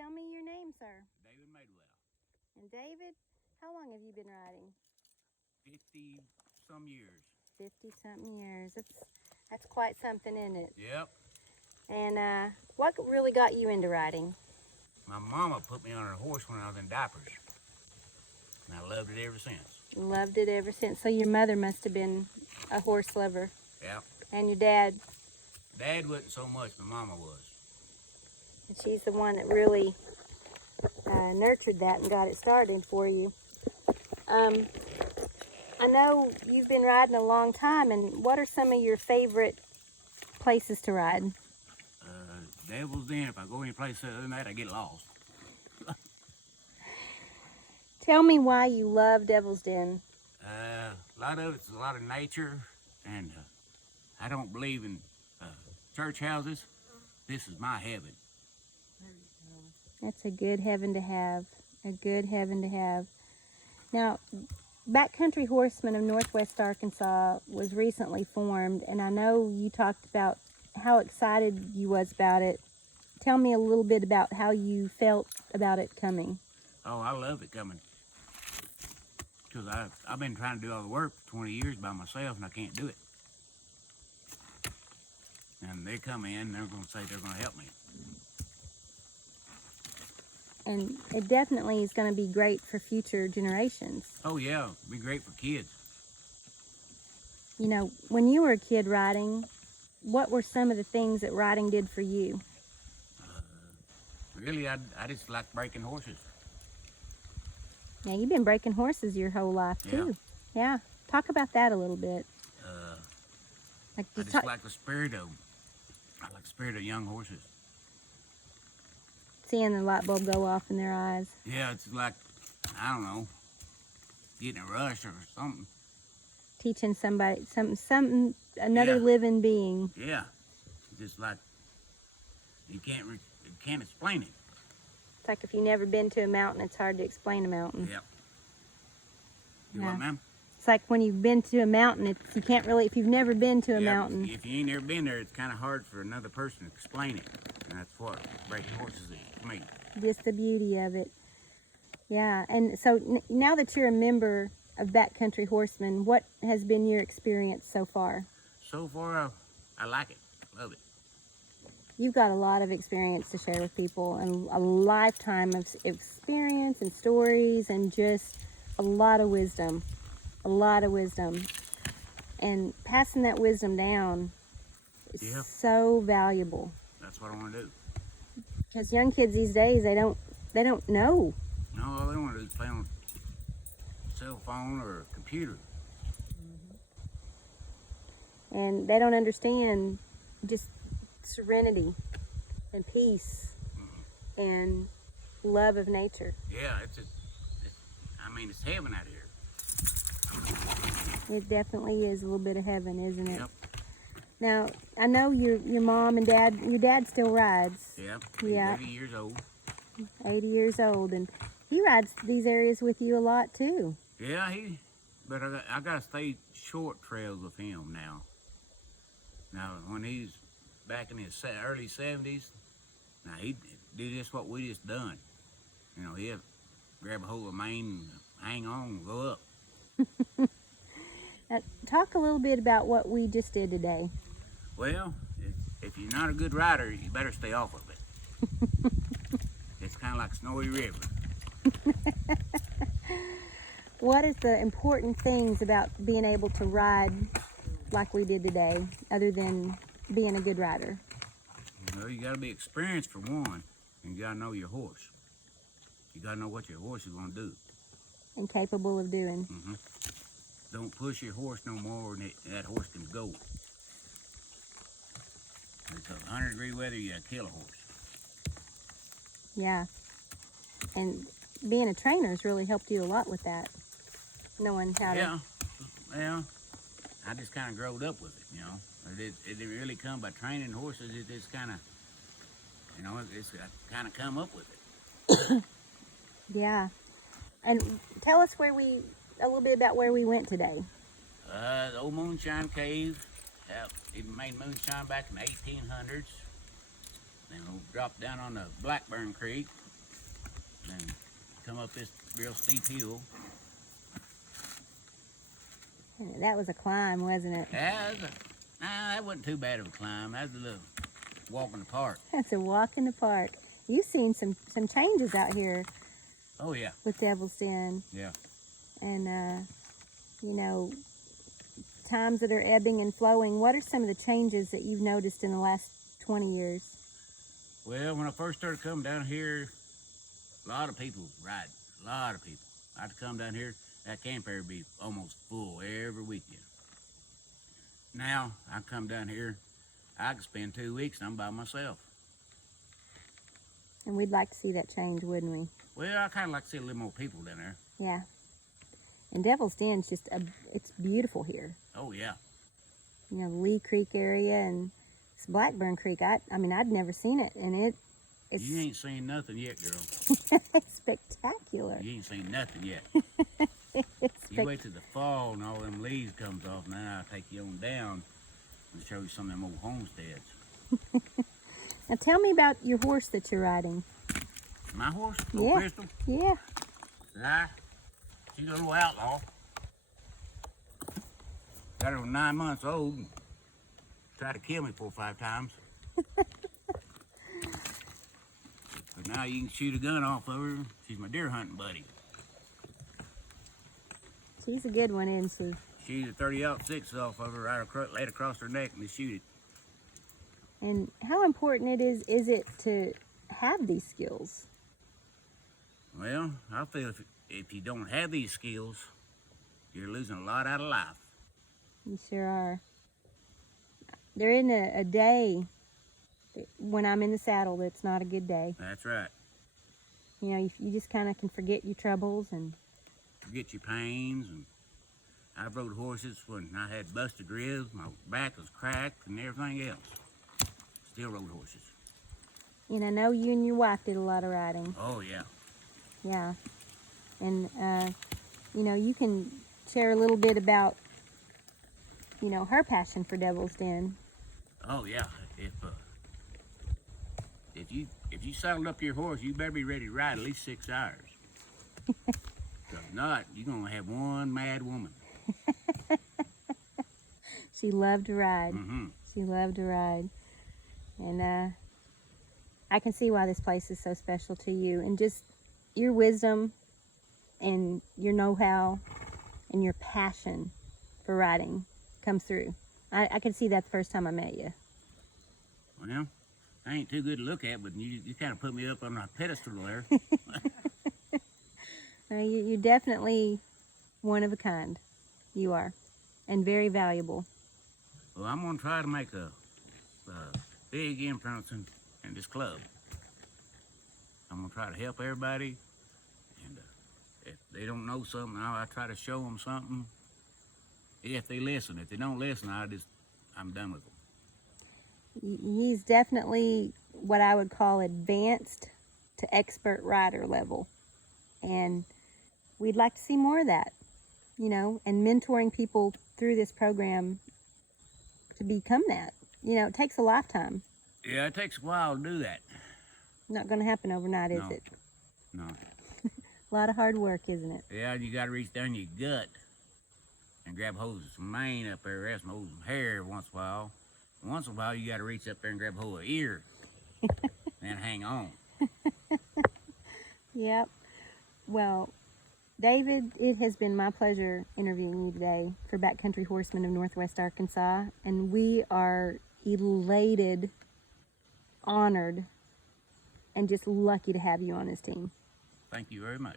tell me your name, sir. David Madewell. And David, how long have you been riding? 50-some years. 50-something years. That's quite something, isn't it? Yep. And what really got you into riding? My mama put me on her horse when I was in diapers, and I loved it ever since. Loved it ever since. So your mother must have been a horse lover. Yep. And your dad? Dad wasn't so much, but Mama was. And she's the one that really nurtured that and got it started for you. I know you've been riding a long time, and what are some of your favorite places to ride? Devil's Den. If I go any place other than that, I get lost. Tell me why you love Devil's Den. A lot of it's a lot of nature, and I don't believe in church houses. This is my heaven. That's a good heaven to have. A good heaven to have. Now, Backcountry Horsemen of Northwest Arkansas was recently formed, and I know you talked about how excited you was about it. Tell me a little bit about how you felt about it coming. Oh, I love it coming. Because I've been trying to do all the work for 20 years by myself, and I can't do it. And they come in, and they're going to say they're going to help me. And it definitely is going to be great for future generations. Oh, yeah. It'll be great for kids. You know, when you were a kid riding, what were some of the things that riding did for you? Really, I just like breaking horses. Yeah, you've been breaking horses your whole life, too. Yeah. Talk about that a little bit. I just like the spirit of, young horses. Seeing the light bulb go off in their eyes. Yeah, it's like, I don't know, getting a rush or something. Teaching somebody, another living being. Yeah, just like, you can't explain it. It's like if you've never been to a mountain, it's hard to explain a mountain. Yep. You what, ma'am? It's like when you've been to a mountain, you can't really, if you've never been to a mountain. If you ain't never been there, it's kind of hard for another person to explain it. And that's what breaking horses is to me. Just the beauty of it. Yeah, and so now that you're a member of Backcountry Horsemen, what has been your experience so far? So far, I like it. Love it. You've got a lot of experience to share with people, and a lifetime of experience and stories, and just a lot of wisdom. A lot of wisdom. And passing that wisdom down is so valuable. That's what I want to do. Because young kids these days, they don't know. No, all they want to do is play on a cell phone or a computer. And they don't understand just serenity and peace and love of nature. Yeah, it's heaven out here. It definitely is a little bit of heaven, isn't it? Yep. Now, I know your mom and dad, your dad still rides. Yep. He's 80 years old. 80 years old, and he rides these areas with you a lot too. Yeah, but I gotta stay short trails with him now. Now, when he's back in his early 70s, now he'd do just what we just done. You know, he'd grab a hold of the mane and hang on and go up. Now, talk a little bit about what we just did today. Well, if you're not a good rider, you better stay off of it. It's kind of like Snowy River. What is the important things about being able to ride like we did today, other than being a good rider? Well, you got to be experienced for one, and you got to know your horse. You got to know what your horse is going to do. And capable of doing. Don't push your horse no more than that horse can go. It's 100-degree weather, you got to kill a horse. Yeah. And being a trainer has really helped you a lot with that. Knowing how to... Yeah. Well, I just kind of growed up with it, you know. It didn't really come by training horses. It just kind of, you know, it's kind of come up with it. Yeah. And tell us a little bit about where we went today. The old moonshine cave. It made moonshine back in the 1800s. Then we'll drop down on the Blackburn Creek. and come up this real steep hill. That was a climb, wasn't it? That wasn't too bad of a climb. That was a little walk in the park. That's a walk in the park. You've seen some changes out here. Oh yeah. With Devil's Den. Yeah. And you know, times that are ebbing and flowing. What are some of the changes that you've noticed in the last 20 years? Well, when I first started coming down here, a lot of people riding. A lot of people. I'd come down here, that campfire would be almost full every weekend. Now, I come down here, I can spend 2 weeks and I'm by myself. And we'd like to see that change, wouldn't we? Well, I kind of like to see a little more people down there. Yeah. And Devil's Den's just, it's beautiful here. Oh, yeah. You know, the Lee Creek area and it's Blackburn Creek. I mean, I'd never seen it, and it's... You ain't seen nothing yet, girl. It's spectacular. You ain't seen nothing yet. It's You wait till the fall and all them leaves comes off, and then I'll take you on down and show you some of them old homesteads. Now tell me about your horse that you're riding. My horse? Yeah. Old Crystal? Yeah. She's a little outlaw. Got her 9 months old and tried to kill me 4 or 5 times. But now you can shoot a gun off of her. She's my deer hunting buddy. She's a good one, isn't she? Shoot a 30-06 off of her right across her neck and just shoot it. And how important is it to have these skills? Well, I feel if you don't have these skills, you're losing a lot out of life. You sure are. There isn't a day when I'm in the saddle that's not a good day. That's right. You know, you just kind of can forget your troubles and... Forget your pains. And I've rode horses when I had busted ribs, my back was cracked, and everything else. Still rode horses. And I know you and your wife did a lot of riding. Oh, yeah. Yeah. And, you know, you can share a little bit about, you know, her passion for Devil's Den. Oh, yeah. If you saddled up your horse, you better be ready to ride at least 6 hours. If not, you're going to have one mad woman. She loved to ride. Mm-hmm. She loved to ride. And I can see why this place is so special to you. And just your wisdom and your know-how and your passion for riding comes through. I could see that the first time I met you. Well, I ain't too good to look at, but you kind of put me up on a pedestal there. You're definitely one of a kind. You are. And very valuable. Well, I'm going to try to make a big influence in this club. I'm going to try to help everybody. And if they don't know something, I try to show them something. If they listen. If they don't listen, I'm done with them. He's definitely what I would call advanced to expert rider level. And we'd like to see more of that, you know, and mentoring people through this program to become that. You know, it takes a lifetime. Yeah, it takes a while to do that. Not going to happen overnight, is it? No. A lot of hard work, isn't it? Yeah, you got to reach down your gut and grab hold of some mane up there, rest hold some hair once in a while. Once in a while, you got to reach up there and grab hold of the ear and hang on. Yep. Well, David, it has been my pleasure interviewing you today for Backcountry Horsemen of Northwest Arkansas, and we are elated, honored, and just lucky to have you on this team. Thank you very much.